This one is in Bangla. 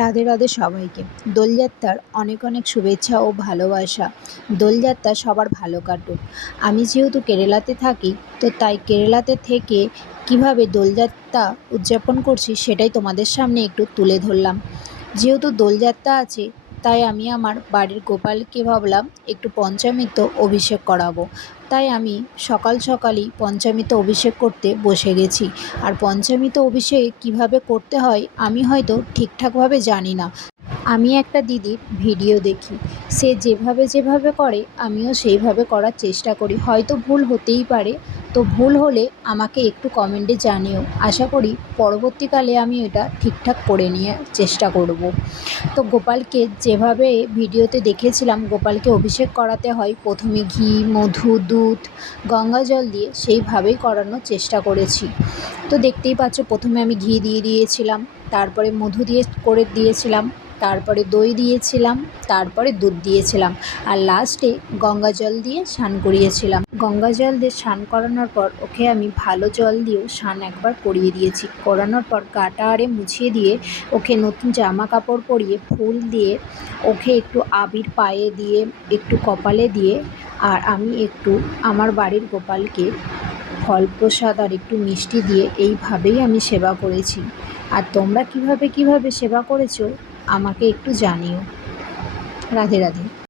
রাধে রাধে সবাইকে। দোলযাত্রার অনেক অনেক শুভেচ্ছা ও ভালোবাসা। দোলযাত্রা সবার ভালো কাটুক। আমি যেহেতু কেরালাতে থাকি, তো তাই কেরালাতে থেকে কিভাবে দোলযাত্রা উদযাপন করছি সেটাই তোমাদের সামনে একটু তুলে ধরলাম। যেহেতু দোলযাত্রা আছে, তাই আমি আমার বাড়ির গোপালকে ভাবলাম একটু পঞ্চামৃত অভিষেক করাবো। তাই আমি সকাল সকালই পঞ্চামৃত অভিষেক করতে বসে গেছি। আর পঞ্চামৃত অভিষেক কিভাবে করতে হয় আমি হয়তো ঠিকঠাকভাবে জানি না। আমি একটা দিদির ভিডিও দেখি, সে যেভাবে যেভাবে করে আমিও সেইভাবে করার চেষ্টা করি। হয়তো ভুল হতেই পারে, তো ভুল হলে আমাকে একটু কমেন্টে জানিও। আশা করি পরবর্তীকালে আমি এটা ঠিকঠাক করে নেওয়ার চেষ্টা করব। তো গোপালকে যেভাবে ভিডিওতে দেখেছিলাম গোপালকে অভিষেক করাতে হয়, প্রথমে ঘি, মধু, দুধ, গঙ্গা জল দিয়ে সেইভাবেই করানোর চেষ্টা করেছি। তো দেখতেই পাচ্ছ, প্রথমে আমি ঘি দিয়ে দিয়েছিলাম, তারপরে মধু দিয়ে করে দিয়েছিলাম, তারপরে দই দিয়েছিলাম, তারপরে দুধ দিয়েছিলাম, আর লাস্টে গঙ্গা জল দিয়ে স্নান করিয়েছিলাম। গঙ্গা জল দিয়ে স্নান করানোর পর ওকে আমি ভালো জল দিয়েও স্নান একবার করিয়ে দিয়েছি। করানোর পর গাটা আরে মুছিয়ে দিয়ে ওকে নতুন জামা কাপড় পরিয়ে ফুল দিয়ে ওকে একটু আবির পায়ে দিয়ে একটু কপালে দিয়ে, আর আমি একটু আমার বাড়ির গোপালকে ফল প্রসাদ আর একটু মিষ্টি দিয়ে এইভাবেই আমি সেবা করেছি। আর তোমরা কিভাবে কিভাবে সেবা করেছো আমাকে একটু জানিও। রাধে রাধে।